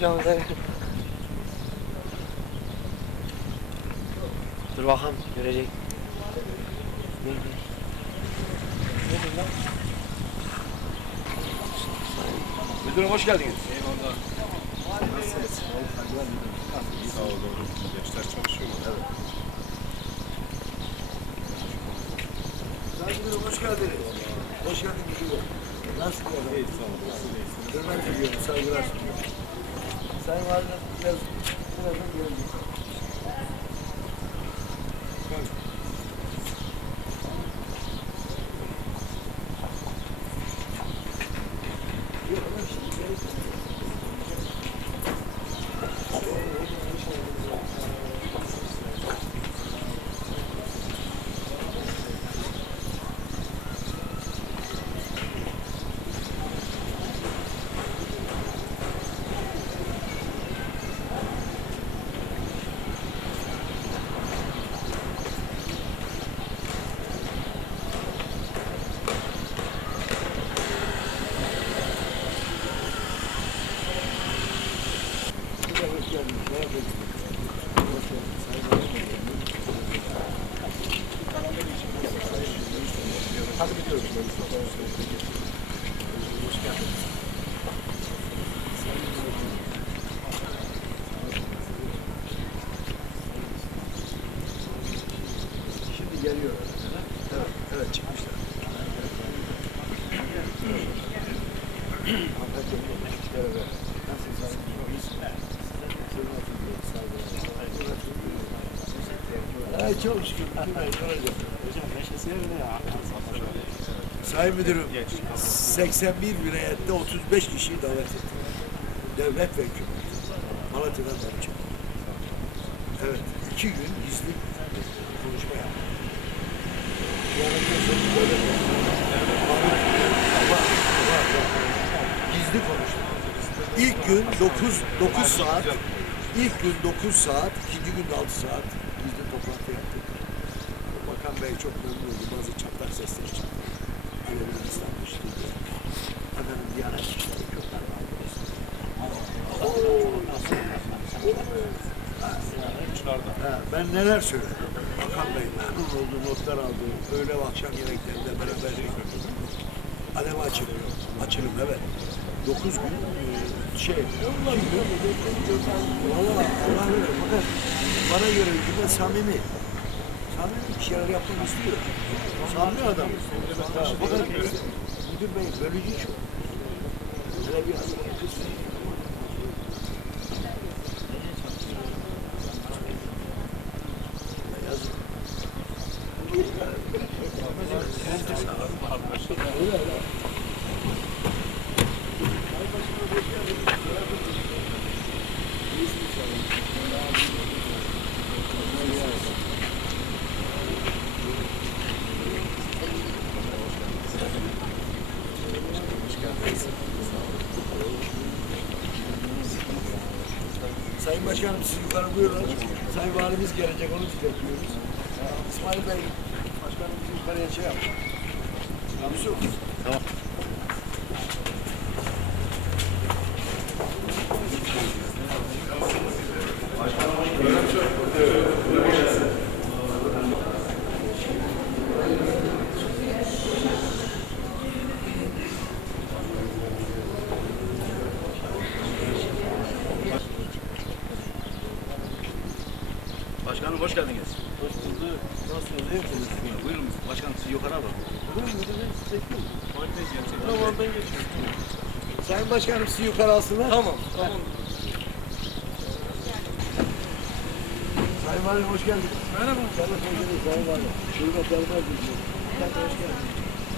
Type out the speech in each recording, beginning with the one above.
Canım. Dur bakalım görecek. Müdürüm hoş geldiniz. Eyvallah. Nasılsınız? Sağ olun. Gençler çalışıyor mu? Evet. Sayın Müdürüm hoş geldiniz. Hoş geldiniz müdürüm. Nasıl geldiniz? İyi, sağ olun. Nasıl değilsiniz? Hürmet ediyorum, saygılar sunuyorum. Sayın Valim birazdan gelecek. Hadi gidiyoruz. Hoş geldiniz. Şimdi geliyor. Evet, evet çıkmışlar. Ay çok şükür. Sayın Müdürüm, 81 vilayette 35 kişiyi davet ettik. Devlet ve hükümet. Malatya'dan beri çok. Evet, 2 gün gizli konuşma yaptık. Gizli konuştuk. İlk gün 9 saat, ilk gün 9 saat, ikinci gün 6 saat gizli toplantı yaptık. Bakan Bey çok memnun oldu. Bazı çatlak sesler çıktı. Alevler ıslanmıştı. Efendim Diyanet İşleri kökler vardı. Ben neler söyledim. Bakan Bey memnun oldu, notlar aldı. Öğle ve akşam yemeklerinde beraber alev açılıyor. Açılım evet. 9 gün Allah verir. Fakat bana göre hükümet samimi. Samimi bir şeyler yapmak istiyor. Samimi adam. Fakat müdür bey bölücü çok. Böyle bir adam. Yazık. Öyle. Sayın Başkanım siz yukarı buyurun. Sayın Valimiz gelecek, onu tüketiyoruz. İsmail Bey, Başkanım bizi yukarıya şey yaptı. Yalnız yok. Tamam. Başkanım hoş geldiniz. Hoş bulduk. Nasılsınız? İyi misiniz? Buyurun başkanım siz yukarı alın. Tamam ben geçiyorum. Sayın Başkanım sizi yukarı alsınlar. Tamam. Tamam. Sayın Valim hoş geldiniz. Merhaba. Sayın Valim. Hürmet yarmaz diliyorum. Sen de hoş geldin.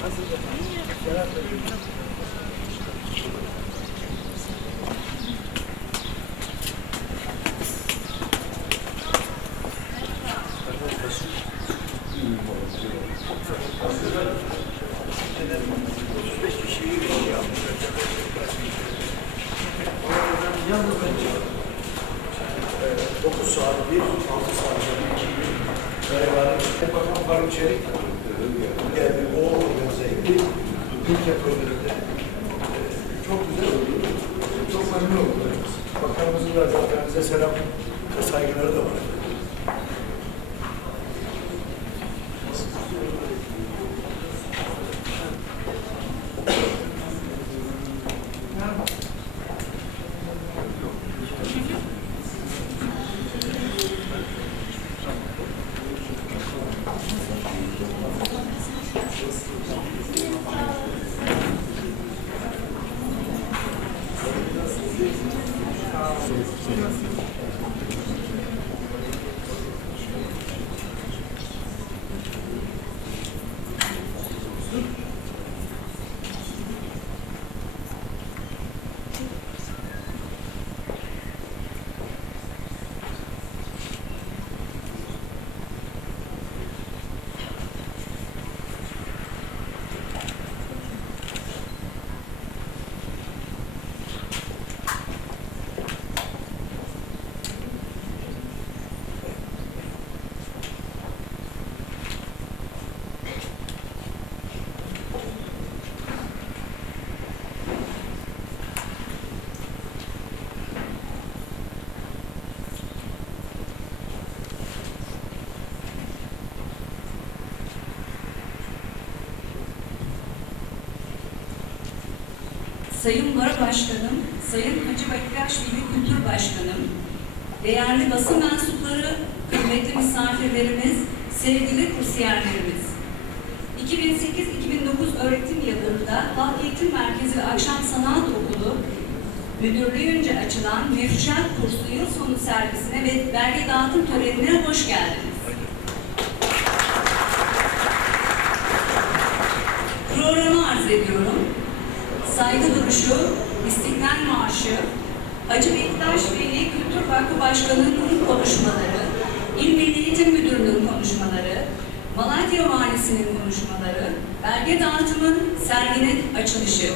Nasılsınız efendim? Selam veriyorum. Yalnız bence 9 saat bir, 6 saat bir, 2 gün Bakan Faruk Çelik geldi, o organize etti. Türkiye Projesi'nde çok güzel oldu. Çok memnun oldum. Başkanımızın da zaten bize selam ve saygıları da var. Sayın Baro Başkanım, Sayın Hacı Bektaş Veli Kültür Başkanım, değerli basın mensupları, kıymetli misafirlerimiz, sevgili kursiyerlerimiz. 2008-2009 öğretim yılında Halk Eğitim Merkezi ve Akşam Sanat Okulu müdürlüğünce açılan müfredat kursu yıl sonu sergisine ve belge dağıtım törenine hoş geldiniz. Programı arz ediyorum. Saygı duruşu, İstiklal Marşı, Hacı Bektaş Veli Kültür Vakfı Başkanı'nın konuşmaları, İl Milli Eğitim Müdürlüğü'nün konuşmaları, Malatya Valisi'nin konuşmaları, belge dağıtımın serginin açılışı.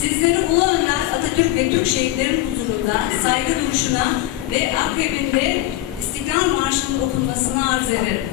Sizleri Ulu Önder Atatürk ve Türk şehitlerin huzurunda saygı duruşuna ve akabinde İstiklal Marşı'nın okunmasını arz ederim.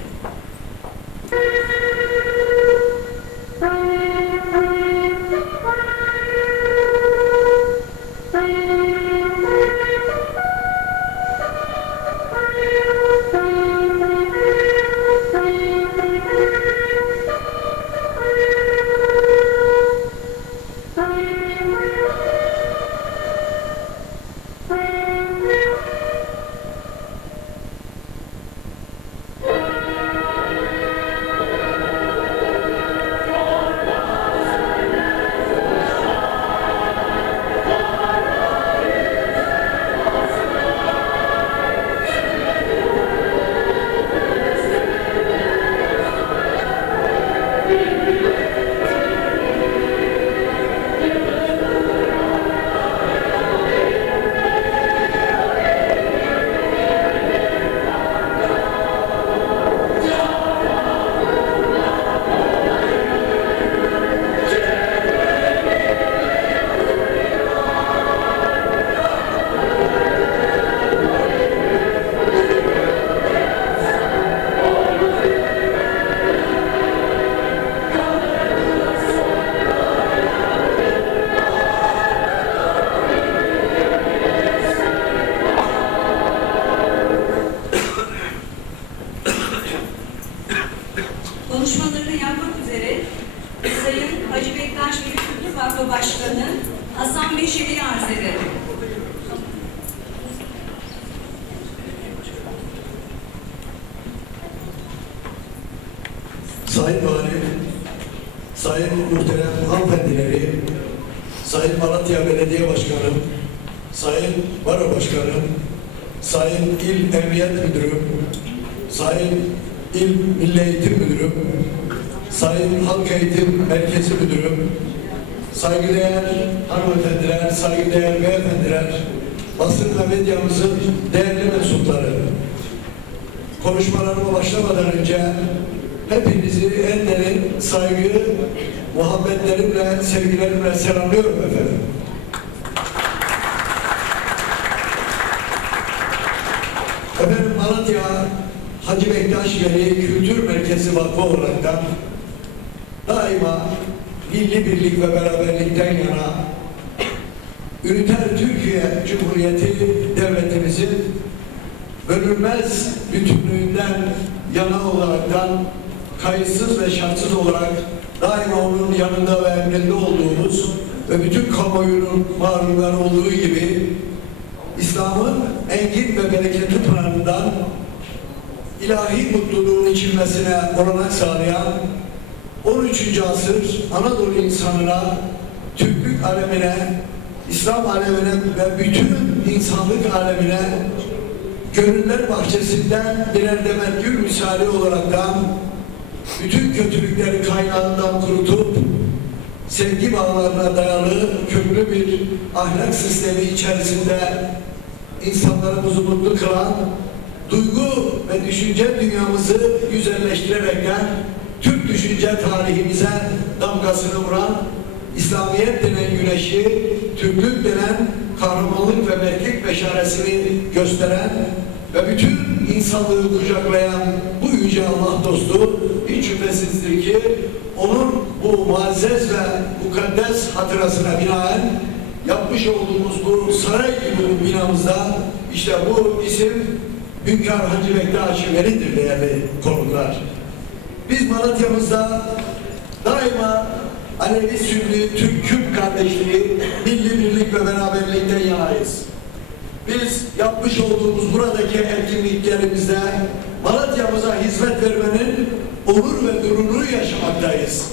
Konuşmalarını yapmak üzere Sayın Hacı Bektaş Veli Kültür Vakfı Başkanı Hasan Beşeri'yi arz ederim. Sayın Valim, Sayın Muhterem Hanımefendileri, Sayın Malatya Belediye Başkanım, Sayın Baro Başkanım, Sayın İl Emniyet Müdürüm, Sayın İl Milli Eğitim Müdürüm, Sayın Halk Eğitim Merkezi Müdürüm, saygıdeğer hanımefendiler, saygıdeğer beyefendiler, basın ve medyamızın değerli mensupları, konuşmalarıma başlamadan önce hepinizi en derin saygı, muhabbetlerimle, sevgilerimle selamlıyorum efendim. Efendim Malatya Hacı Bektaş Veli Kültür Merkezi Vakfı olaraktan daima milli birlik ve beraberlikten yana üniter Türkiye Türkiye Cumhuriyeti Devletimizin bölünmez bütünlüğünden yana olaraktan kayıtsız ve şartsız olarak daima onun yanında ve emrinde olduğumuz ve bütün kamuoyunun mağrurları olduğu gibi İslam'ın engin ve bereketli pınarından ilahi mutluluğun içilmesine olanak sağlayan 13. asır Anadolu insanına, Türklük alemine, İslam alemine ve bütün insanlık alemine gönüller bahçesinden birer demet gül misali olaraktan bütün kötülükleri kaynağından kurutup sevgi bağlarına dayalı köklü bir ahlak sistemi içerisinde insanlarımızı mutlu kılan duygu ve düşünce dünyamızı güzelleştirerekten Türk düşünce tarihimize damgasını vuran İslamiyet denen güneşi, Türklük denen kahramanlık ve mertlik beşaresini gösteren ve bütün insanlığı kucaklayan bu yüce Allah dostu hiç şüphesizdir ki onun bu muazzez ve mukaddes hatırasına binaen yapmış olduğumuz bu saray gibi binamızda işte bu isim Hünkâr Hacı Bektaş Veli'dir değerli konuklar. Biz Malatya'mızda daima Alevi, Sünni, Türk, Kürt kardeşliği, milli birlik ve beraberlikten yanayız. Biz yapmış olduğumuz buradaki etkinliklerimizde Malatya'mıza hizmet vermenin onur ve gururunu yaşamaktayız.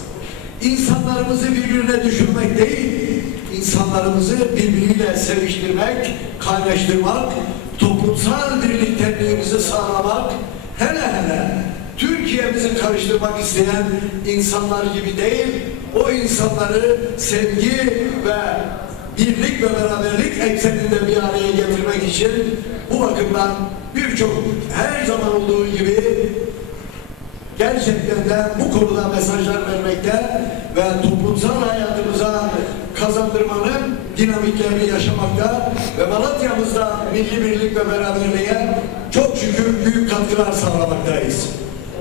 İnsanlarımızı birbirine düşürmek değil, insanlarımızı birbiriyle seviştirmek, kaynaştırmak, toplumsal birlikteliğimizi sağlamak, hele hele Türkiye'mizi karıştırmak isteyen insanlar gibi değil, o insanları sevgi ve birlik ve beraberlik ekseninde bir araya getirmek için bu bakımdan birçok her zaman olduğu gibi gerçekten de bu konuda mesajlar vermekte ve toplumsal hayatımıza kazandırmanın dinamiklerini yaşamakta ve Malatya'mızda milli birlik ve beraberliğe çok şükür büyük katkılar sağlamaktayız.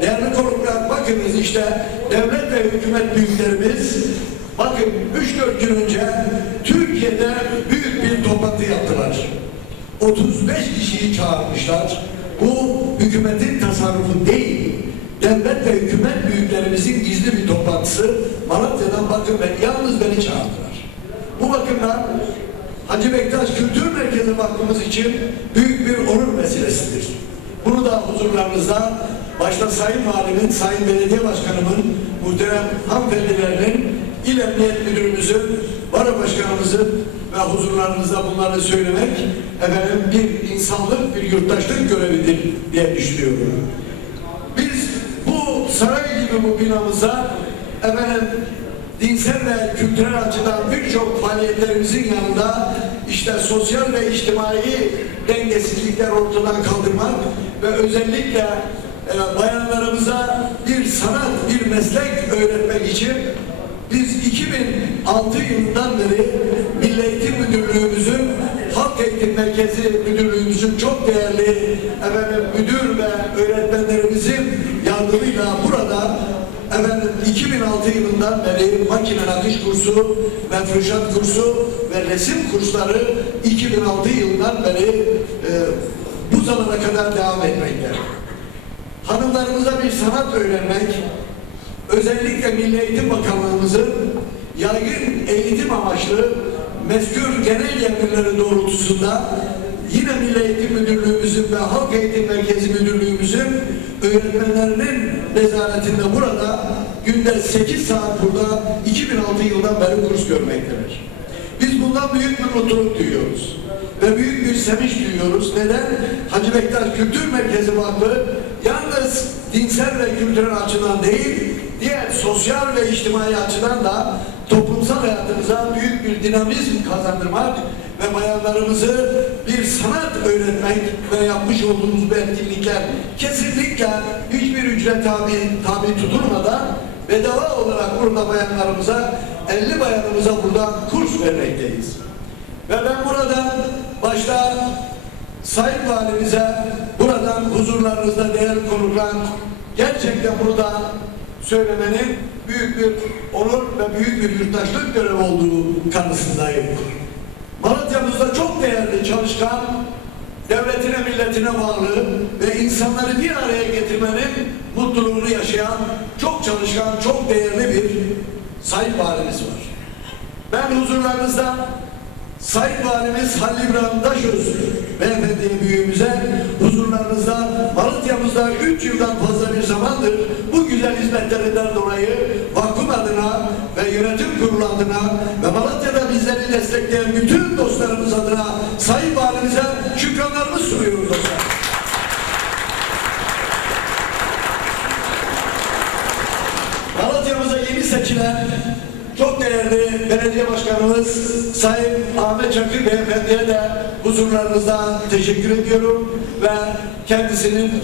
Değerli konuklar, bakınız işte devlet ve hükümet büyüklerimiz bakın 3-4 gün önce Türkiye'de büyük bir toplantı yaptılar. 35 kişiyi çağırmışlar. Bu hükümetin tasarrufu değil, devlet ve hükümet büyüklerimizin gizli bir toplantısı. Malatya'dan bakın yalnız beni çağırdılar. Bu bakımdan Hacı Bektaş Kültür Merkezi Vakfımız için büyük bir onur meselesidir. Bunu da huzurlarınızda başta Sayın Valimin, Sayın Belediye Başkanımın, muhterem hanımefendilerinin, İl Emniyet Müdürümüzün, Baro Başkanımızın ve huzurlarınızda bunları söylemek efendim bir insanlık, bir yurttaşlık görevidir diye düşünüyorum. Biz bu saray gibi bu binamıza efendim dinsel ve kültürel açıdan birçok faaliyetlerimizin yanında işte sosyal ve içtimai dengesizlikler ortadan kaldırmak ve özellikle bayanlarımıza bir sanat, bir meslek öğretmek için biz 2006 yılından beri Milli Eğitim Müdürlüğümüzün, Halk Eğitim Merkezi Müdürlüğümüzün çok değerli müdür ve öğretmenlerimizin yardımıyla burada 2006 yılından beri makine nakış kursu, mefruşat kursu ve resim kursları 2006 yılından beri bu zamana kadar devam etmekte. Hanımlarımıza bir sanat öğrenmek, özellikle Milli Eğitim Bakanlığımızın yaygın eğitim amaçlı mezkür genel emirleri doğrultusunda yine Milli Eğitim Müdürlüğümüzün ve Halk Eğitim Merkezi Müdürlüğümüzün öğretmenlerinin nezaretinde burada günde 8 saat burada 2006 yıldan beri kurs görmektedir. Biz bundan büyük bir mutluluk duyuyoruz ve büyük bir sevinç duyuyoruz. Neden? Hacı Bektaş Kültür Merkezi Vakfı yalnız dinsel ve kültürel açıdan değil, diğer sosyal ve içtimai açıdan da toplumsal hayatımıza büyük bir dinamizm kazandırmak ve bayanlarımızı bir sanat öğretmek ve yapmış olduğumuz bu etkinlikler kesinlikle hiçbir ücret tabi tutulmadan bedava olarak burada bayanlarımıza, 50 bayanımıza burada kurs vermekteyiz. Ve ben buradan başta Sayın Valimize buradan huzurlarınızda değerli konuklar gerçekten burada söylemenin büyük bir onur ve büyük bir yurttaşlık görevi olduğu kanısındayım. Malatya'mızda çok çok değerli, çalışkan, devletine, milletine bağlı ve insanları bir araya getirmenin mutluluğunu yaşayan, çok çalışkan, çok değerli bir Sayın Valimiz var. Ben huzurlarınızda Sayın Valimiz Halil İbrahim Taşöz Beyefendi'ye, büyüğümüze huzurlarınızda Malatya'mızda 3 yıldan fazla bir zamandır bu güzel hizmetlerinden dolayı vakfım adına ve yönetim kurulu adına ve Malatya'da bizleri destekleyen bütün dostlarımız adına Sayın Valimize şükranlarımı sunuyoruz dostlar. Malatya'mıza yeni seçilen çok değerli belediye başkanımız Sayın Ahmet Çakır Beyefendi'ye de huzurlarınızda teşekkür ediyorum ve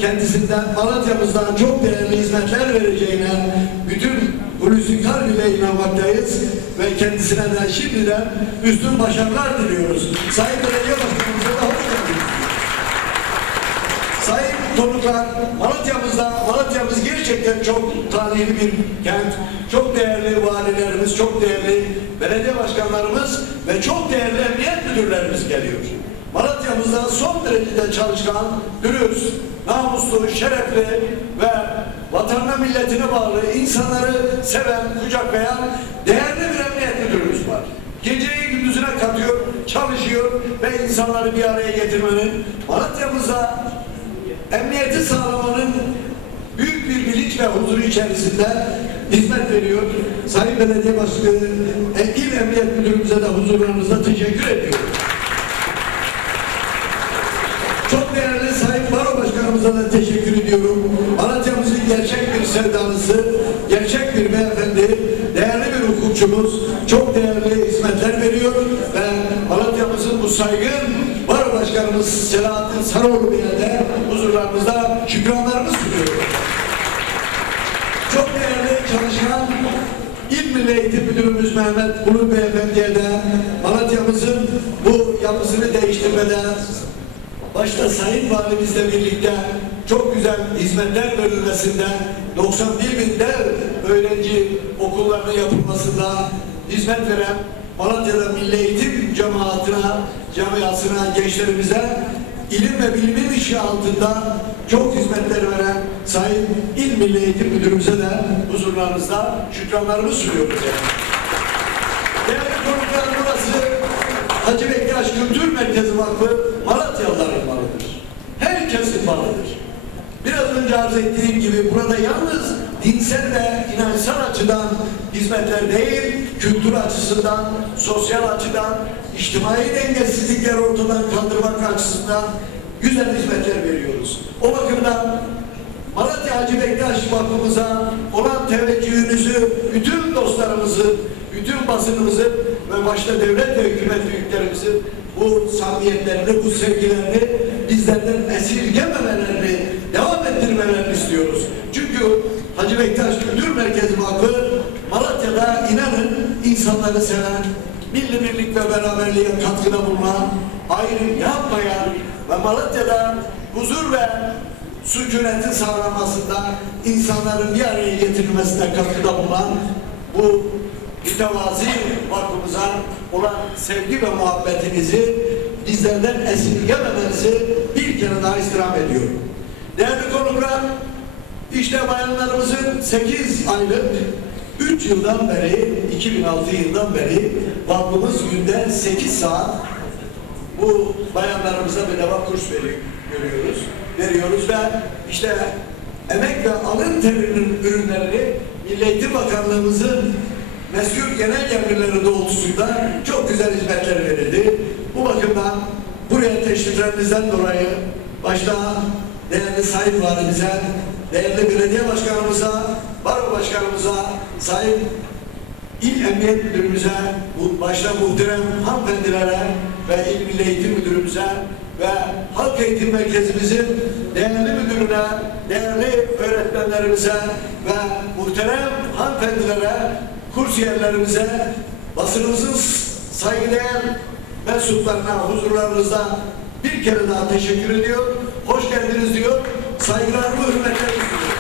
kendisinden Malatya'mızdan çok değerli hizmetler vereceğine bütün Hulusi kalbiyle inanmaktayız ve kendisine de şimdiden üstün başarılar diliyoruz. Sayın Belediye Başkanımıza da hoş geldiniz. Sayın konuklar, Malatya'mız gerçekten çok tarihi bir kent. Çok değerli valilerimiz, çok değerli belediye başkanlarımız ve çok değerli emniyet müdürlerimiz geliyor. Malatya'mızda son derecede çalışkan, dürüst, namuslu, şerefli ve vatanına, milletine bağlı, insanları seven, kucaklayan değerli bir emniyet müdürümüz var. Geceyi gündüzüne katıyor, çalışıyor ve insanları bir araya getirmenin, Malatya'mıza emniyeti sağlamanın büyük bir bilinç ve huzuru içerisinde hizmet veriyor. Sayın Belediye Başkanı, İl Emniyet Müdürümüze de huzurlarınızda teşekkür ediyorum. Çok değerli Sayın Baro Başkanımıza da teşekkür ediyorum. Malatya'mızın gerçek bir sevdalısı, gerçek bir beyefendi, değerli bir hukukçumuz, çok değerli hizmetler veriyor ve Malatya'mızın bu saygın Baro Başkanımız Selahattin Sarıoğlu Bey'e de huzurlarınızda şükranlarımı sunuyorum. Çok değerli çalışan İl Milli Eğitim Müdürümüz Mehmet Bulut Beyefendi'ye de Malatya'mızın bu yapısını değiştirmede başta Sayın Valimizle birlikte çok güzel hizmetler verilmesinde 91.000 dev öğrenci okullarının yapılmasında hizmet veren Malatya'da Milli Eğitim camiasına, gençlerimize ilim ve bilimin ışığı altında çok hizmetler veren Sayın İl Milli Eğitim Müdürümüze de huzurlarınızda şükranlarımı sunuyoruz. Değerli konuklar, burası Hacı Bektaş Kültür Merkezi Vakfı Malatyalıların malıdır. Herkesin malıdır. Biraz önce arz ettiğim gibi burada yalnız dinsel ve inançsal açıdan hizmetler değil, kültür açısından, sosyal açıdan, içtimai dengesizlikler ortadan kaldırmak açısından güzel hizmetler veriyoruz. O bakımdan Malatya Hacı Bektaş Vakfımıza olan teveccühünüzü bütün dostlarımızı, bütün basınımızı ve başta devlet ve hükümet büyüklerimizin bu samimiyetlerini, bu sevgilerini bizlerden esirgememelerini, devam ettirmelerini istiyoruz. Çünkü Hacı Bektaş Kültür Merkezi Vakfı Malatya'da inanın insanları seven, milli birlik ve beraberliğe katkıda bulunan, ayrım yapmayan ve Malatya'da huzur ve sükunetin sağlanmasında, insanların bir araya getirilmesine katkıda bulunan bu mütevazi vakfımıza olan sevgi ve muhabbetinizi bizlerden esirgememenizi bir kere daha istirham ediyorum. Değerli konuklar, işte bayanlarımızın 8 aylık 3 yıldan beri, 2006 yılından beri vakfımız günde 8 saat bu bayanlarımıza bedava kurs veriyoruz ve işte emek ve alın terinin ürünlerini Milli Eğitim Bakanlığımızın mesul genel emirleri doğrultusunda çok güzel hizmetler verildi. Bu bakımdan buraya teşriflerinizden dolayı başta değerli Sayın Valimize, değerli belediye başkanımıza, baro başkanımıza, Sayın İl Emniyet Müdürümüze, başta muhterem hanımefendilere ve İl Milli Eğitim Müdürümüze ve Halk Eğitim Merkezimizin değerli müdürüne, değerli öğretmenlerimize ve muhterem hanımefendilere, kursiyerlerimize, basınımızın saygıdeğer mensuplarına huzurlarınızda bir kere daha teşekkür ediyor. Hoş geldiniz diyor. Saygılarımı, hürmetlerimi sunuyorum.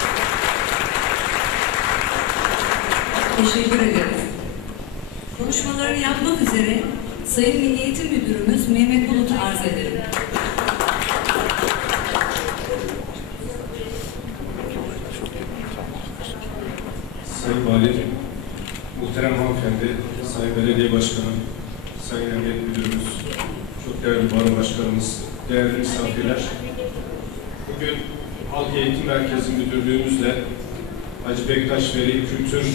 Teşekkür ederiz. Konuşmalarını yapmak üzere Sayın Milli Eğitim Müdürümüz Mehmet Bulut arz ederim. Sayın Valim, muhterem hanımefendi, Sayın Belediye Başkanım, Sayın Emniyet Müdürümüz, çok değerli baro başkanımız, değerli misafirler. Bugün Halk Eğitim Merkezi Müdürlüğümüzle Hacı Bektaş Veli Kültür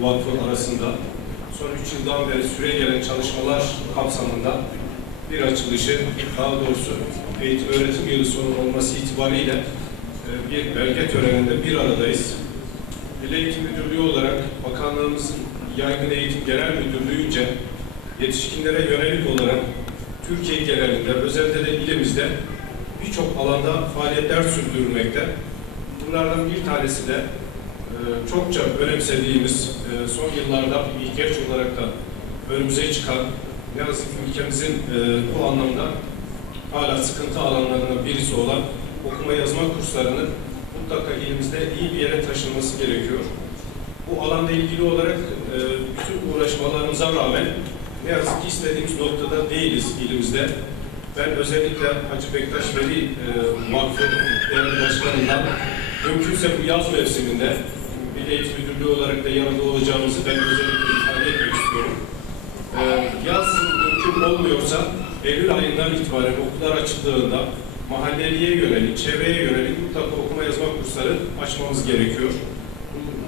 Vakfı arasında son 3 yıldan beri süre gelen çalışmalar kapsamında bir açılışı, daha doğrusu eğitim öğretim yılı sonu olması itibariyle bir belge töreninde bir aradayız. Milli Eğitim Müdürlüğü olarak Bakanlığımızın Yaygın Eğitim Genel Müdürlüğü'nce yetişkinlere yönelik olarak Türkiye genelinde, özellikle de ilimizde birçok alanda faaliyetler sürdürülmekte. Bunlardan bir tanesi de çokça önemsediğimiz, son yıllarda bir ihtiyaç olarak da önümüze çıkan, ne yazık ki ülkemizin bu anlamda hala sıkıntı alanlarından birisi olan okuma yazma kurslarının mutlaka elimizde iyi bir yere taşınması gerekiyor. Bu alanda ilgili olarak bütün uğraşmalarımıza rağmen ne yazık ki istediğimiz noktada değiliz ilimizde. Ben özellikle Hacı Bektaş Veli Vakfı Değerli Başkanı'ndan mümkünse bu yaz mevsiminde Milli Eğitim Müdürlüğü olarak da yanında olacağımızı ben özellikle ifade etmek istiyorum. Yaz mümkün olmuyorsa Eylül ayından itibaren okullar açıldığında mahalleliye yönelik, çevreye yönelik mutlaka okuma yazma kursları açmamız gerekiyor.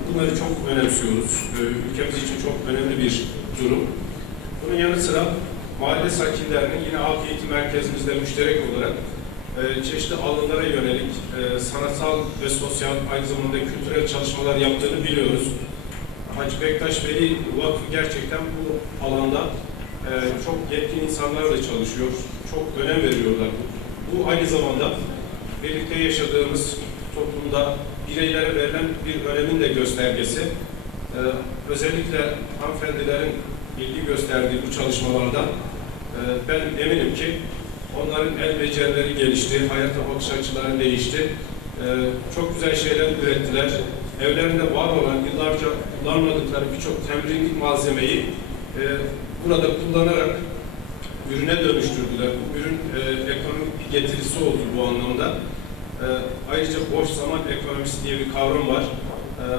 Bunları çok önemsiyoruz. Ülkemiz için çok önemli bir durum. Bunun yanı sıra mahalle sakinlerinin yine halk eğitim merkezimizde müşterek olarak çeşitli alanlara yönelik sanatsal ve sosyal, aynı zamanda kültürel çalışmalar yaptığını biliyoruz. Hacı Bektaş Veli Vakfı gerçekten bu alanda çok yetkin insanlarla çalışıyor. Çok önem veriyorlar. Bu aynı zamanda birlikte yaşadığımız toplumda bireylere verilen bir önemin de göstergesi. Özellikle hanımefendilerin ilgi gösterdiği bu çalışmalarda ben eminim ki onların el becerileri gelişti, hayata bakış açıları değişti. Çok güzel şeyler ürettiler. Evlerinde var olan, yıllarca kullanmadıkları birçok temrinlik malzemeyi burada kullanarak ürüne dönüştürdüler. Bu ürün ekonomik bir getirisi oldu bu anlamda. Ayrıca boş zaman ekonomisi diye bir kavram var.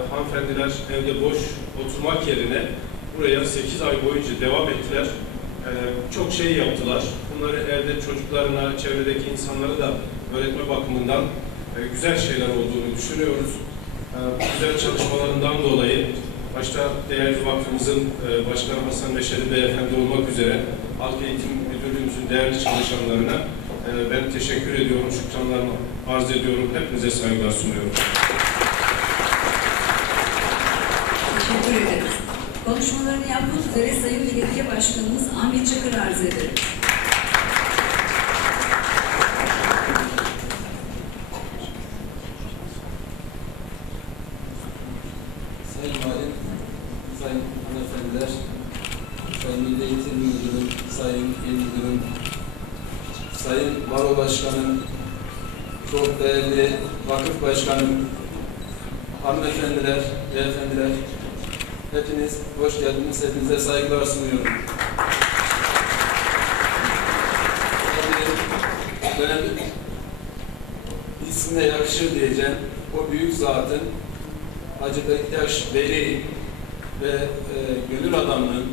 Hanımefendiler evde boş oturmak yerine buraya 8 ay boyunca devam ettiler. Çok şey yaptılar. Bunları evde çocuklarına, çevredeki insanlara da öğretme bakımından güzel şeyler olduğunu düşünüyoruz. Bu güzel çalışmalarından dolayı başta değerli vakfımızın Başkanı Hasan Meşeli Beyefendi olmak üzere Halk Eğitim Müdürlüğümüzün değerli çalışanlarına ben teşekkür ediyorum, şükranlarımı arz ediyorum. Hepinize saygılar sunuyorum. Teşekkür ederiz. Konuşmalarını yapmak üzere Sayın Belediye Başkanımız Ahmet Çakır arz ederim. Sayın Valim, Sayın Hanımefendiler, Sayın Milli Eğitim Müdürüm, Sayın İl Müdürüm, Sayın Baro Başkanım, çok değerli Vakıf Başkanım, hanımefendiler, beyefendiler, hepiniz hoş geldiniz, hepinize saygılar sunuyorum. Ben ismine yakışır diyeceğim, o büyük zatın Hacı Bektaş Veli ve gönül adamının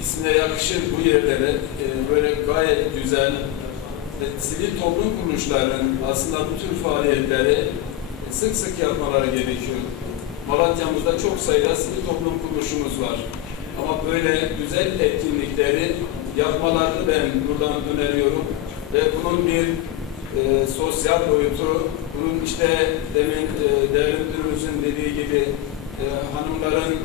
ismine yakışır bu yerlere böyle gayet güzel sivil toplum kuruluşlarının aslında bu tür faaliyetleri sık sık yapmaları gerekiyor. Malatya'mızda çok sayıda sivil toplum kuruluşumuz var. Ama böyle güzel etkinlikleri yapmalarını ben buradan öneriyorum. Ve bunun bir sosyal boyutu, bunun işte demin değerli müdürümüzün dediği gibi hanımların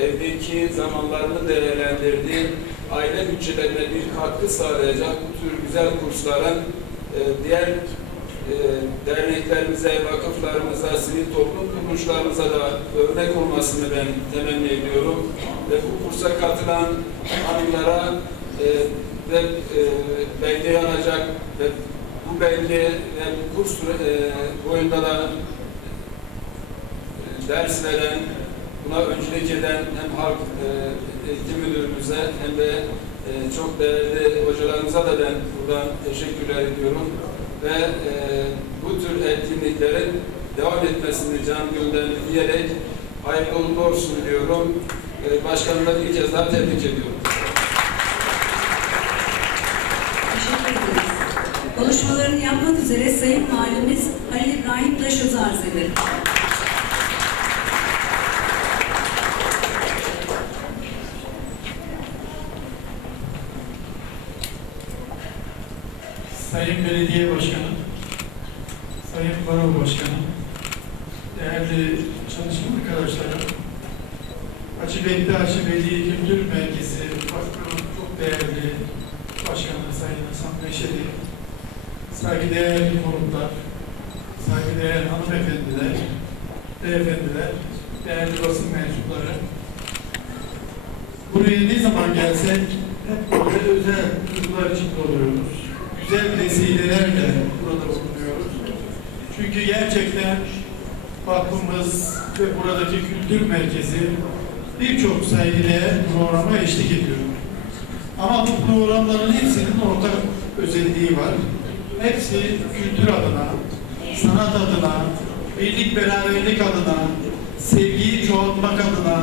evdeki zamanlarını değerlendirdiği, aile bütçelerine bir katkı sağlayacak bu tür güzel kursların diğer derneklerimize, vakıflarımıza, sivil toplum kuruluşlarımıza da örnek olmasını ben temenni ediyorum. Ve bu kursa katılan hanımlara ve belge alacak ve bu belge ve bu kurs boyunda da ders veren, buna öncülük eden hem halk eğitim müdürümüze hem de Çok değerli hocalarımıza da ben buradan teşekkürler ediyorum. Ve bu tür etkinliklerin devam etmesini can gönülden diyerek hayırlı uğurlu olsun diyorum. Başkanımdan bir kez daha tebrik ediyorum. Teşekkür ederiz. Konuşmalarını yapmak üzere Sayın Valimiz Halil İbrahim Taşöz'ü arz ederim. Sayın Belediye Başkanı, Sayın Baro Başkanı, değerli çalışma arkadaşlarım, Hacı Bektaş Veli Kültür Merkezi Vakfı'nın çok değerli başkanı Sayın Hasan Meşeli, saygıdeğer konuklar, saygıdeğer hanımefendiler, beyefendiler, değerli basın mensupları, buraya ne zaman gelsek hep böyle özel duygular içinde oluyoruz. Güzel vesilelerle burada bulunuyoruz. Çünkü gerçekten vakfımız ve buradaki kültür merkezi birçok saygıdeğer programa eşlik ediyor. Ama bu programların hepsinin ortak özelliği var. Hepsi kültür adına, sanat adına, birlik beraberlik adına, sevgiyi çoğaltmak adına,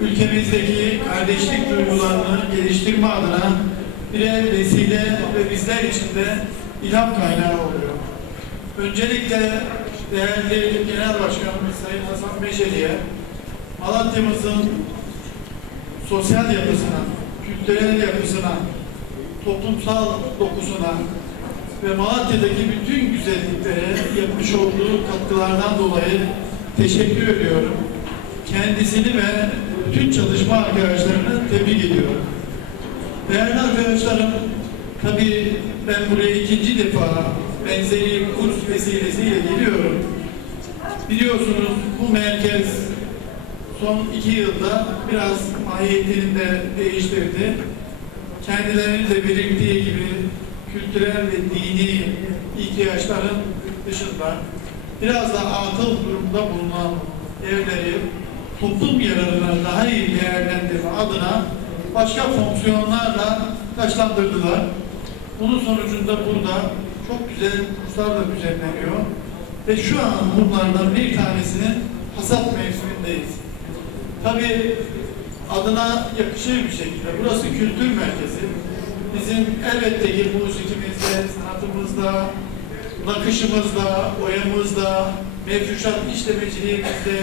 ülkemizdeki kardeşlik duygularını geliştirme adına birer vesile ve bizler için de ilham kaynağı oluyor. Öncelikle değerli Genel Başkanımız Sayın Hasan Meşeli'ye Malatya'mızın sosyal yapısına, kültürel yapısına, toplumsal dokusuna ve Malatya'daki bütün güzelliklere yapmış olduğu katkılardan dolayı teşekkür ediyorum. Kendisini ve bütün çalışma arkadaşlarını tebrik ediyorum. Değerli arkadaşlarım, tabii ben buraya ikinci defa benzeri kurs vesilesiyle geliyorum. Biliyorsunuz bu merkez son 2 yılda biraz mahiyetini de değiştirdi. Kendilerinin de belirttiği gibi kültürel ve dini ihtiyaçların dışında biraz da atıl durumda bulunan evleri toplum yararına daha iyi değerlendirme adına başka fonksiyonlarla taşlandırdılar. Bunun sonucunda burada çok güzel kurslar da düzenleniyor. Ve şu an bunlardan bir tanesinin hasat mevsimindeyiz. Tabii adına yakışır bir şekilde burası kültür merkezi. Bizim elbette ki musikimizde, sanatımızda, nakışımızda, oyamızda, mevcuşat işlemeciliğimizde,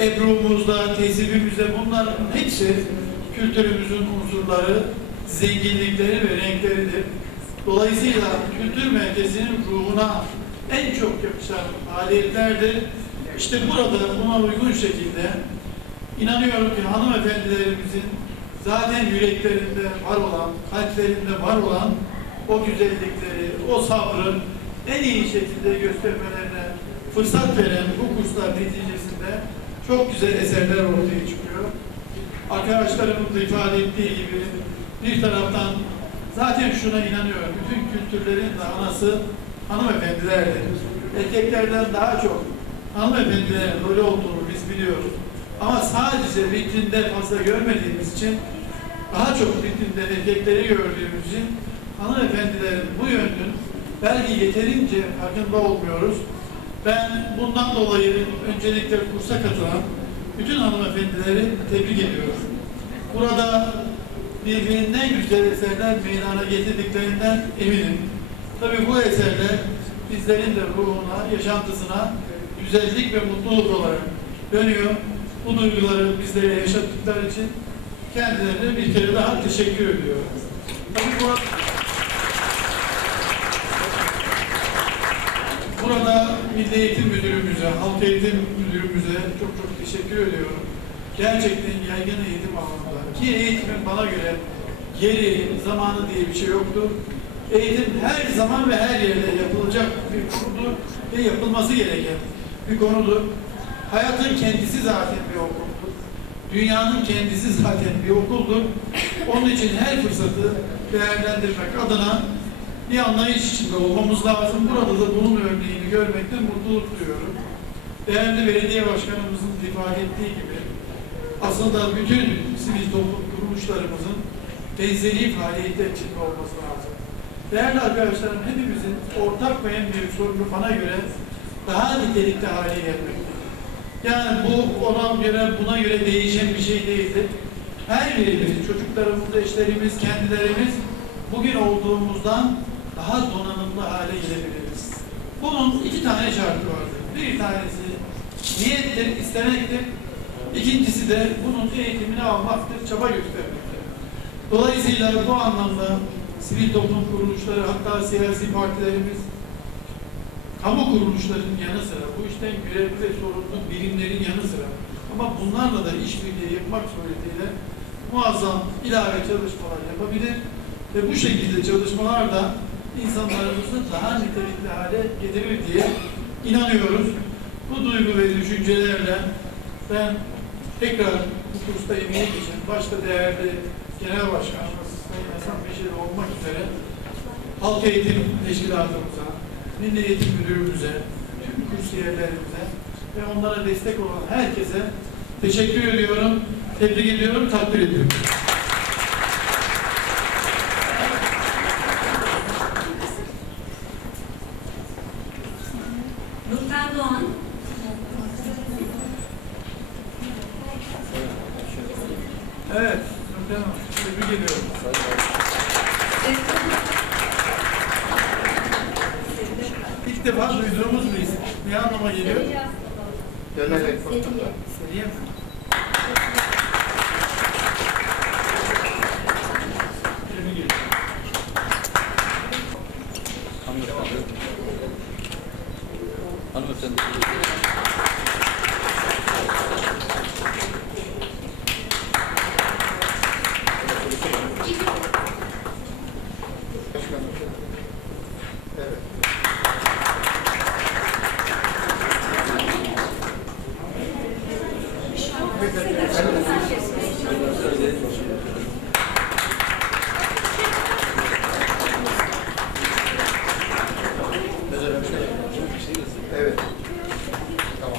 ebrumuzda, tesibimizde bunların hepsi kültürümüzün unsurları, zenginlikleri ve renkleridir. Dolayısıyla kültür merkezinin ruhuna en çok yakışan faaliyetlerdir. İşte burada buna uygun şekilde inanıyorum ki hanımefendilerimizin zaten yüreklerinde var olan, kalplerinde var olan o güzellikleri, o sabrı en iyi şekilde göstermelerine fırsat veren bu kurslar neticesinde çok güzel eserler ortaya çıkıyor. Arkadaşlarımın da ifade ettiği gibi bir taraftan zaten şuna inanıyorum, bütün kültürlerin de anası hanımefendilerdir. Erkeklerden daha çok hanımefendilerin rolü olduğunu biz biliyoruz. Ama sadece vitrinde fazla görmediğimiz için, daha çok vitrinde erkekleri gördüğümüz için hanımefendilerin bu yönünün belki yeterince farkında olmuyoruz. Ben bundan dolayı öncelikle kursa katılan bütün hanımefendileri tebrik ediyorum. Burada birbirinden güzel eserler meydana getirdiklerinden eminim. Tabii bu eserler bizlerin de ruhuna, yaşantısına güzellik ve mutluluk olarak dönüyor. Bu duyguları bizlere yaşattıkları için kendilerine bir kere daha teşekkür ediyorum. Tabii burada Milli Eğitim Müdürümüze, Halk Eğitim Müdürümüze çok çok teşekkür ediyorum. Gerçekten yaygın eğitim alanında ki eğitimin bana göre yeri, zamanı diye bir şey yoktur. Eğitim her zaman ve her yerde yapılacak bir konudur ve yapılması gereken bir konudur. Hayatın kendisi zaten bir okuldur. Dünyanın kendisi zaten bir okuldur. Onun için her fırsatı değerlendirmek adına bir anlayış içinde olmamız lazım. Burada da bunun örneğini görmekten mutluluk duyuyorum. Değerli belediye başkanımızın ifade ettiği gibi aslında bütün sivil toplum kuruluşlarımızın benzeri faaliyetler içinde olması lazım. Değerli arkadaşlarım, hepimizin ortak ve en büyük sorunu bana göre daha nitelikli hale gelmektir. Yani bu ona göre, buna göre değişen bir şey değildir. Her birimiz, çocuklarımız, eşlerimiz, kendilerimiz bugün olduğumuzdan daha donanımlı hale gelebiliriz. Bunun iki tane şartı vardır. Bir tanesi niyettir, istemektir. İkincisi de bunun eğitimini almaktır, çaba göstermektir. Dolayısıyla bu anlamda sivil toplum kuruluşları, hatta siyasi partilerimiz, kamu kuruluşlarının yanı sıra, bu işten görevli ve sorumlu birimlerin yanı sıra, ama bunlarla da işbirliği yapmak suretiyle muazzam ilave çalışmalar yapabilir ve bu şekilde çalışmalar da insanlarımızı daha nitelikli hale getirir diye inanıyoruz. Bu duygu ve düşüncelerle ben tekrar bu kursta emeğe geçen başta değerli Genel Başkanımız Sayın Hasan Beşir olmak üzere Halk Eğitim Teşkilatımıza, Milli Eğitim Müdürümüze, tüm kursiyerlerimize ve onlara destek olan herkese teşekkür ediyorum, tebrik ediyorum, takdir ediyorum. Nurten Doğan. Evet, Nurten Hanım, tebrik ediyorum. İlk defa duyduğumuz bir isim. Ne anlama geliyor? Dönerek. Seriye mi? Tebrik ediyorum. Hanımefendi. Başkanım. Evet. Evet. Tamam.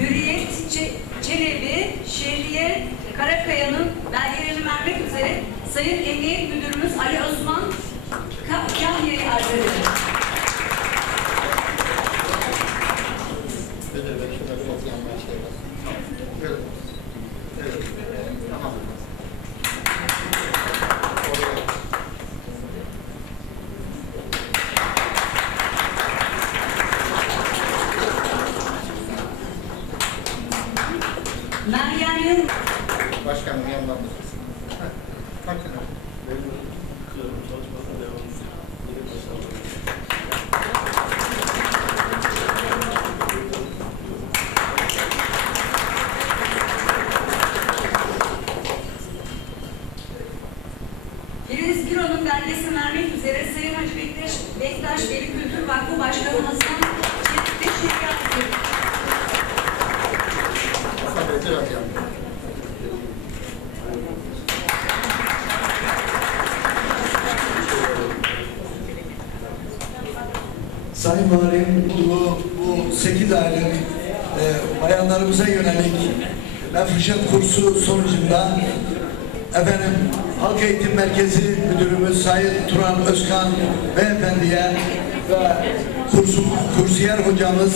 Hürriyet Çelebi, Şehriye Karakaya'nın belgelerini vermek üzere Sayın Emniyet Müdürümüz Ali Osman Kahya'yı arz ederim. Evet. Evet. Tamam. Meryem Yılmaz. Başkanım yandan mısın? Bakın. Çalışmasına devam ediyor. Yeni başarılar. Filiz Giro'nun belgesini vermek üzere Sayın Hacı Bektaş Veli Kültür Vakfı Başkanı Hasan Çelik Beşik'e arz ederim. Sabret'e bakıyorum. Sayın Valim, bu 8 aylık bayanlarımıza yönelik Mefrişat kursu sonucunda efendim Halk Eğitim Merkezi Müdürümüz Sayın Turan Özkan Beyefendiye ve kursiyer hocamız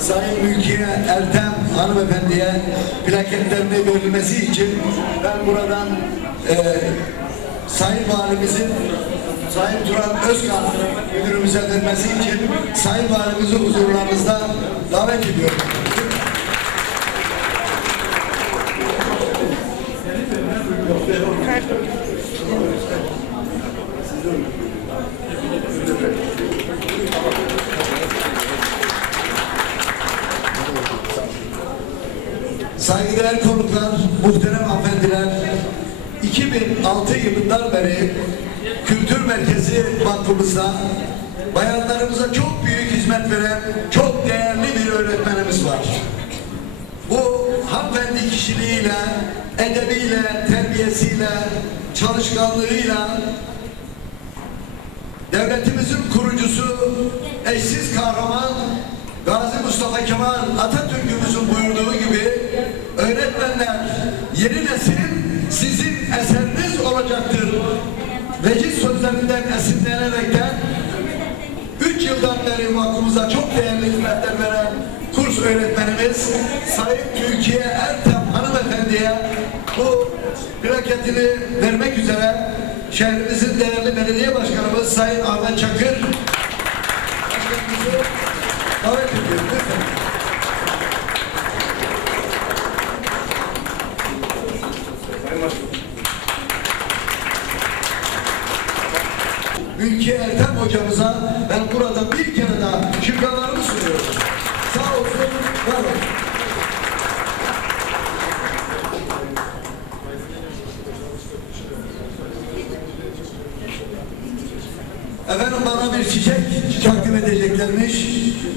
Sayın Mülkiye Ertem Hanımefendiye plaketlerini verilmesi için ben buradan Sayın Valimizin Sayın Turan Özkan Müdürümüze vermesi için Sayın Valimizi huzurlarınızda davet ediyorum. Saygıdeğer konuklar, muhterem hanımefendiler, 2006 yılından beri Kültür Merkezi Vakfımızda bayanlarımıza çok büyük hizmet veren çok değerli bir öğretmenimiz var. Bu hanımefendi kişiliğiyle, edebiyle, terbiyesiyle, çalışkanlığıyla devletimizin kurucusu, eşsiz kahraman Gazi Mustafa Kemal Atatürk'ümüzün buyurduğu gibi öğretmenler yeni nesil sizin eseriniz olacaktır. Veciz sözlerinden esinlenerekten 3 yıldan beri vakfımıza çok değerli hizmetler veren kurs öğretmenimiz Sayın Türkiye Ertem hanımefendiye bu plaketini vermek üzere şehrimizin değerli belediye başkanımız Sayın Ahmet Çakır başkanımızı davet ediyorum. Lütfen. Ülke Ertem hocamıza ben burada bir kere daha şükranlarımı sunuyorum. Sağ olsun, var olsun. Efendim bana bir çiçek takdim edeceklermiş.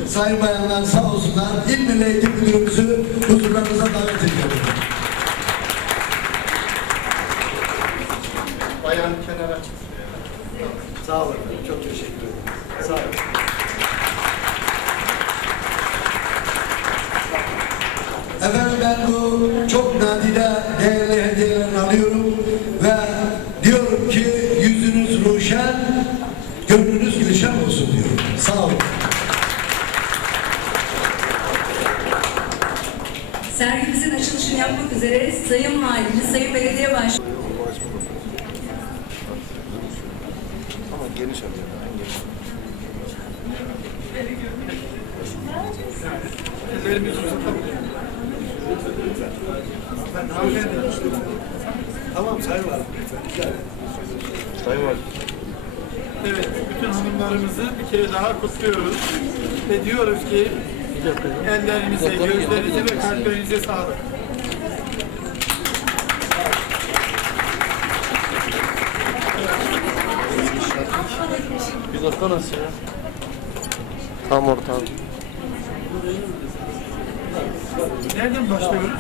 Sayın bayanlar sağ olsunlar. İl Milli Eğitim Müdürümüzü huzurlarınıza davet ediyorum. Bayan kenara çıksın. Sağ olun. Çok teşekkür ederim. Sağ olun. Efendim ben bu çok nadide değerli hediyelerini alıyorum ve diyorum ki yüzünüz ruşen, gönlünüz gülşen olsun diyorum. Sağ olun. Sergimizin açılışını yapmak üzere Sayın Valimiz, Sayın Belediye Başkanı. Geniş alıyor. Ellerimizi uzatalım. Tamam Sayın Valim. Sayın Valim. Evet, bütün hanımlarımızı bir kere daha kutluyoruz. Ve diyoruz ki ellerinize, gözlerinize ve kalplerinize sağlık. Bir dakika nasıl ya? Tam orta. Nereden başlıyoruz?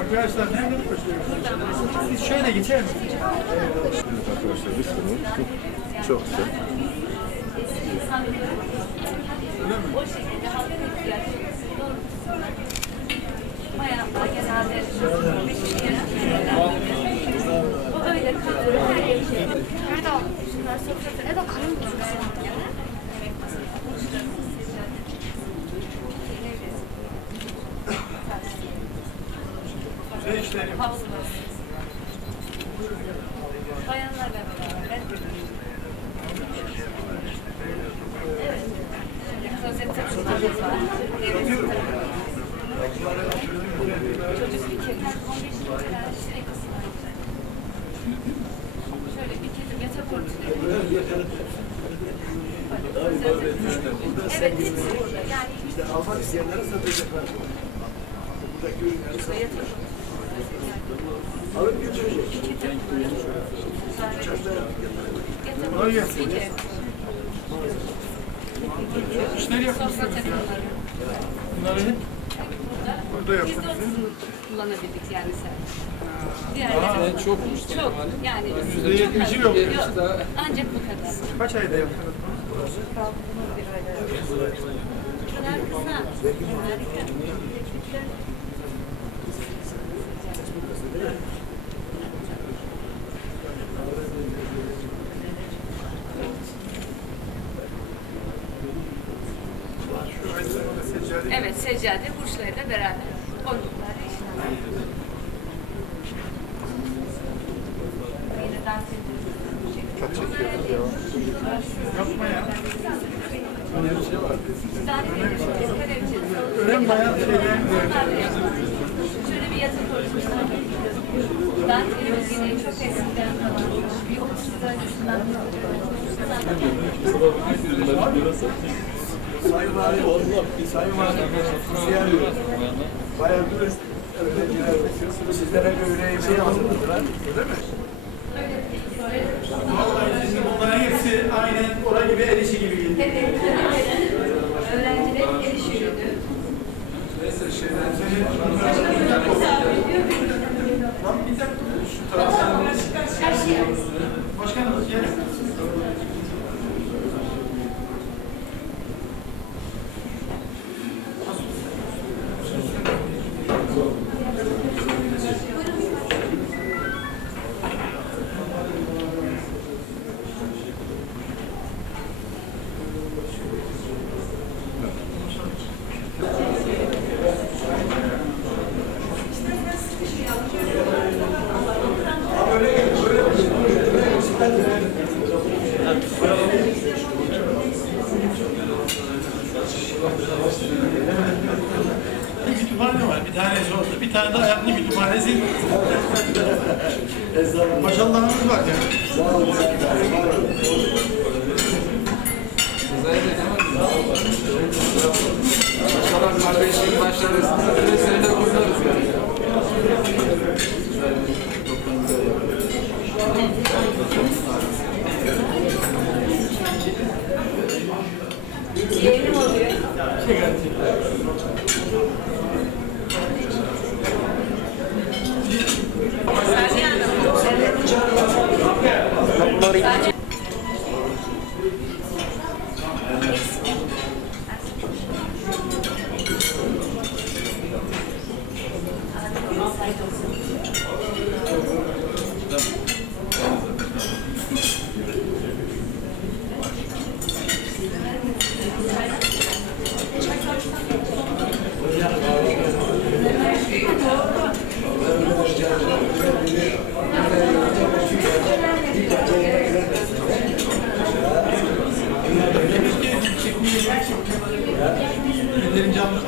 Arkadaşlar nereden başlıyoruz? Siz şöyle geçer misiniz? Arkadaşlar bir sınıf. Çok güzel. O şekilde halkın ihtiyacı bayanlar genelde bu öyle kalıyor. Her yeri şey. Nerede aldın? Şunlar sofrası. Evet, kalın mı? Güzel işler yapıyoruz. Bayanlarla beraber. Evet. Klozet takımlarımız var. Çocuk fikirler 15 lira şey kısmı. Şöyle bir kedi yatak örtüleri. Evet, hepsi burada. Yani İşte almak isteyenlere satacaklar. Buradaki ürünleri satacaklar. Alıp götürecek. Kolay gelsin. İşler yapmışsınız. Bunları burada Biz de yaptınız. onu kullanabildik yani sen. Diğerleri çok yani %70'i yok. ancak bu kadar. Kaç ayda yaptınız? Kadar kısa. Harika. Evet, seccade burçlarıyla beraber oldukları işler. Yine dans ediyoruz. Yapma ya. Öğren bayan şeyler. Şöyle bir yatak örtüsü. Ben yine çok eskiden kalan bir 30 yıl öncesinden Sayın Valim, Sayın Valim, ziyaret bayağı bir öğrenciler sizlere öğrenciye hazırladılar. Öyle mi? Vallahi şimdi bunların hepsi aynen oraya gibi el işi gibi geliyor. öğrencilerin erişiyordu. Neyse şeyden Lan bir dakika. Şu taraftan. Başkanım gel. tanesi olsa bir tane de ayaklı kütüphanesi. Maşallahınız var yani. Sağ olun. Başkalar kardeşliğin başlarız. Seni de kurtarız yani. Yeğenim oluyor. Bunları Ellerin canlı.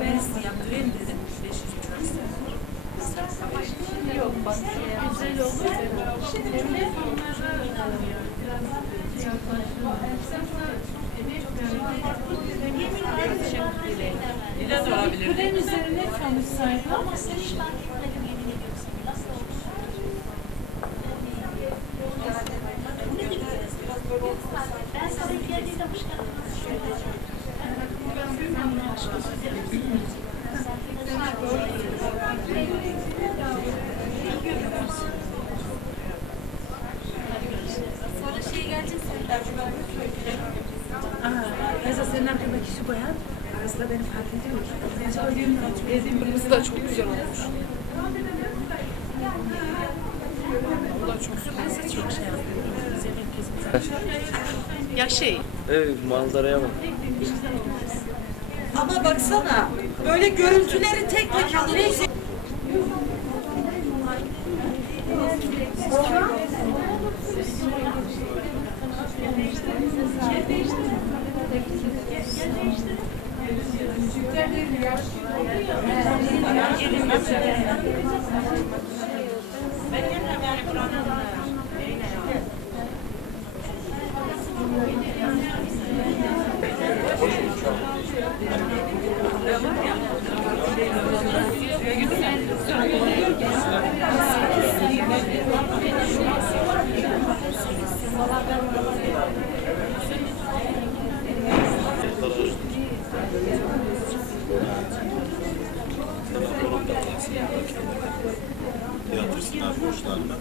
Ben size yaptırayım dedim. 500 lira. Yok bak güzel olur. Şimdi Biraz olabilir. Küren üzerine çalışsaydı ama Ben sana geldiğinde başkanım. Sonra şey gelecek Mesela senin arkadaki şu bayan arasında beni fark ediyor. Sevdiğim kırmızı da çok güzel olmuş. O da çok süperse çok şey yapıyor. Ya şey. evet, manzaraya bak. Ama baksana, böyle görüntüleri tek tek alırız. Yatırsınlar borçlarını.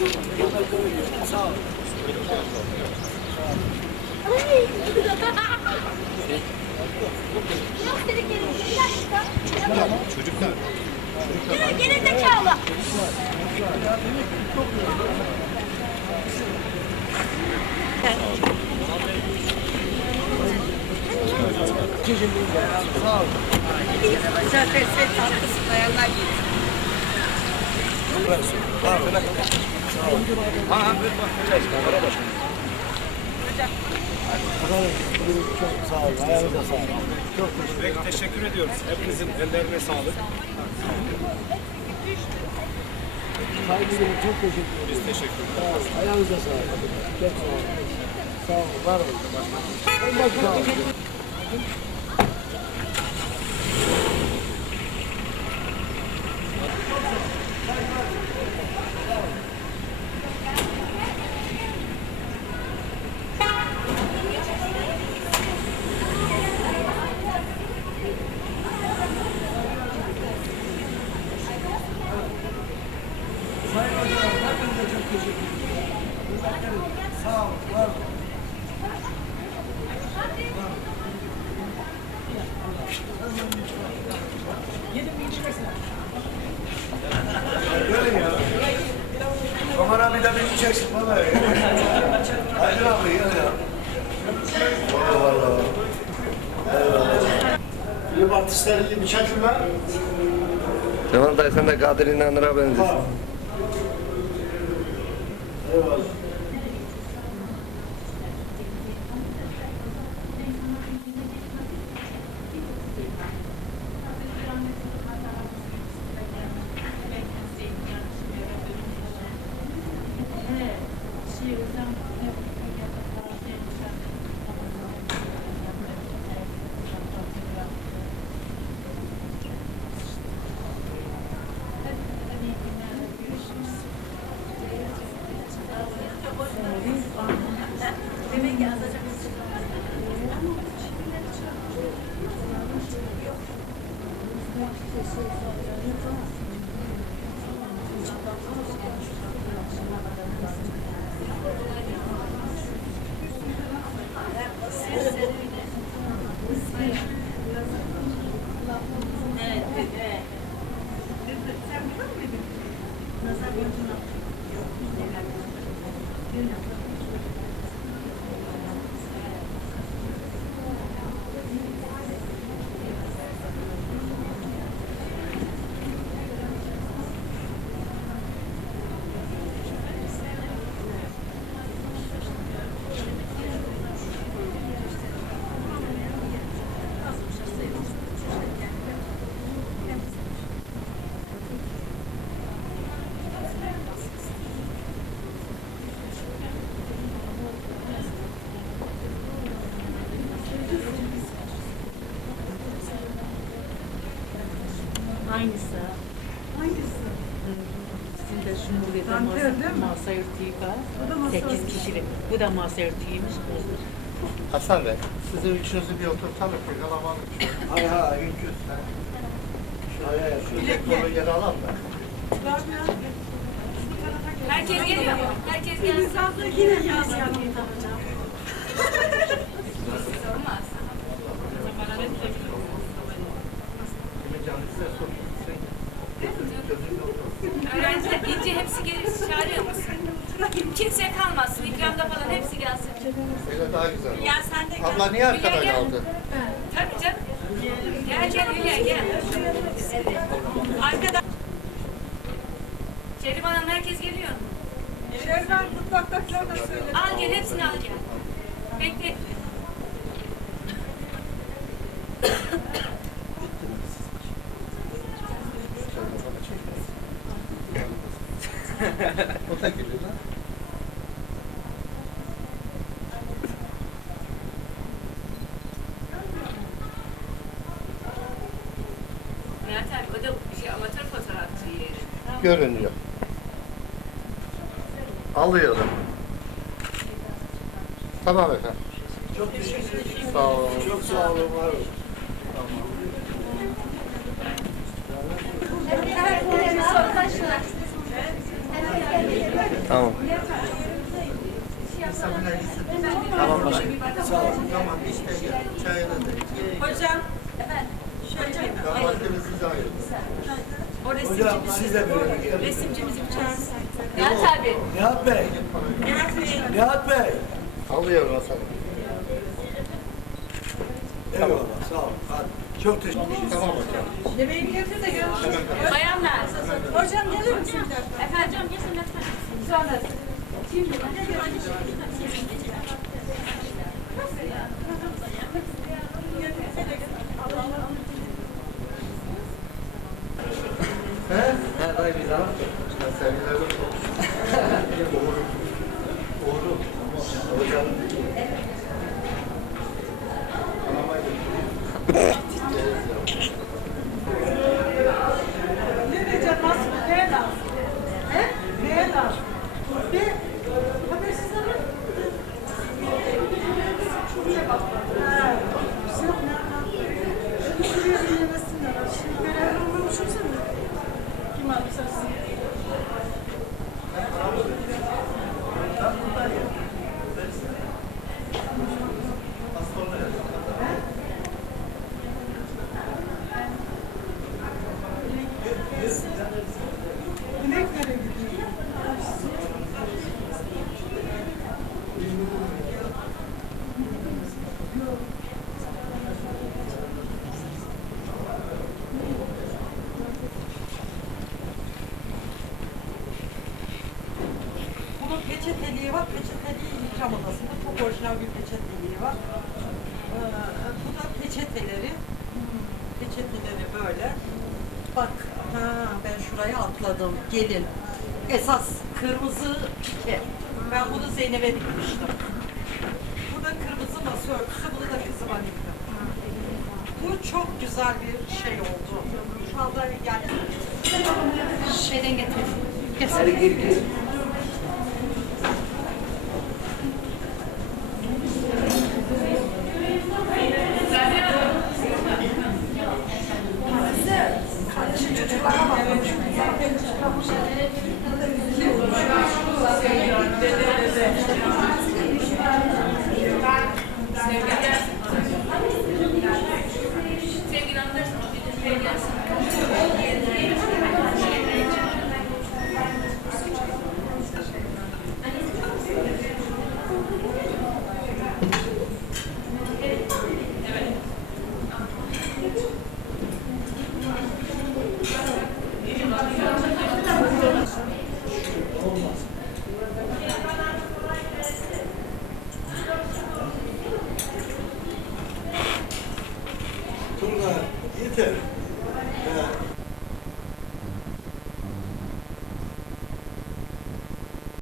Sağ ol. Çocuklar. Geri zekalı. Sağ ol. Güzel feslet tatlısın. Dayanlar git. Sağ ol. Çok sağ ol. Ayağınıza sağlık. Çok teşekkür ederim. Teşekkür ediyoruz. Hepinizin ellerine sağlık. Saygılarım çok teşekkür ederim. Biz teşekkür ederiz. Sağ ol. Ayağınıza sağlık. Çok sağ ol. Sağ ol. Var olun. Sağ ol. Sağ ol. Var olun. Böyle ya. Kamera bir de beni çeksin bana ya. Hadi abi gel ya. Eyvallah. Eyvallah. Film artistlerle bir çekilme. Cemal dayı sen de Kadir İnanır'a benziyorsun. Eyvallah. Hangisi? Hangisi? Sizin de Cumhuriyet'e Dantel değil mi? masa örtüyü var. Bu da masa 8 örtüsü. kişilik. Bu da masa örtüyümüz. Hasan Bey, sizi üçünüzü bir oturtalım. Bir kalabalık. Hay hay. Mümkün. Hay hay. Şu dolu yere alalım da. Herkes geliyor mu? Herkes gelsin. Yine gelsin. Olmaz. Kimin canı size sorsun. Öğrenciler gelince hepsi gelir, çağırıyor musun? Kimse kalmasın, ikramda falan hepsi gelsin. Öyle daha güzel olur. Ya sen de Abla niye arkada Hülya, gel. kaldı? Tabii canım. Gel Hülya gel. Arkada. Şerif Hanım herkes geliyor. Şervan mutfaktakiler de söyledi. Al gel hepsini al gel. Bekle. O da geliyor lan. Nihat abi o da amatör fotoğrafçı yeri. Görünüyor. Alıyorum. Tamam efendim. Çok teşekkür ederim. Sağ olun. Çok sağ olun. Var olun. Evet, Tamam. Tamam başkanım. Sağ olun. Tamam işte gel. Çayını da. Hocam. Efendim. Şöyle Damatlarınız size ayrılın. o Hocam siz de böyle gelin. resimcimizi bir çağırsın. Nihat abi. Nihat Bey. Nihat Bey. Alıyorum Hasan. Eyvallah. Sağ olun. Hadi. Çok teşekkür ederim. Tamam hocam. Yemeği getir de görüşürüz. Bayanlar. Hocam gelir misin? Efendim. Hocam geçin lütfen. Sonra. Şimdi. He dayı biz abi. Sevgilerim. Doğru. Hocam. Ne diyeceğim? Nasıl? Neye lazım? He? Neye lazım? Bir habersiz alın. Şuraya bak. Ha. Yok ne yapalım? Şuraya bir yemesinler. Şimdi beraber konuşursan da. Kim alırsa sizin. İnek nereye gidiyor? Bunun peçeteliği var. Peçeteliği ikram odasında. Çok orijinal bir peçeteliği var. Bu da peçeteleri. Peçeteleri böyle. Bak, ben şuraya atladım. Gelin. Esas kırmızı pike. Ben bunu Zeynep'e dikmiştim. Bu da kırmızı masa örtüsü. Bunu da kızıma diktim. Bu çok güzel bir şey oldu. Şu anda yani Şeyden getir. Turna yeter.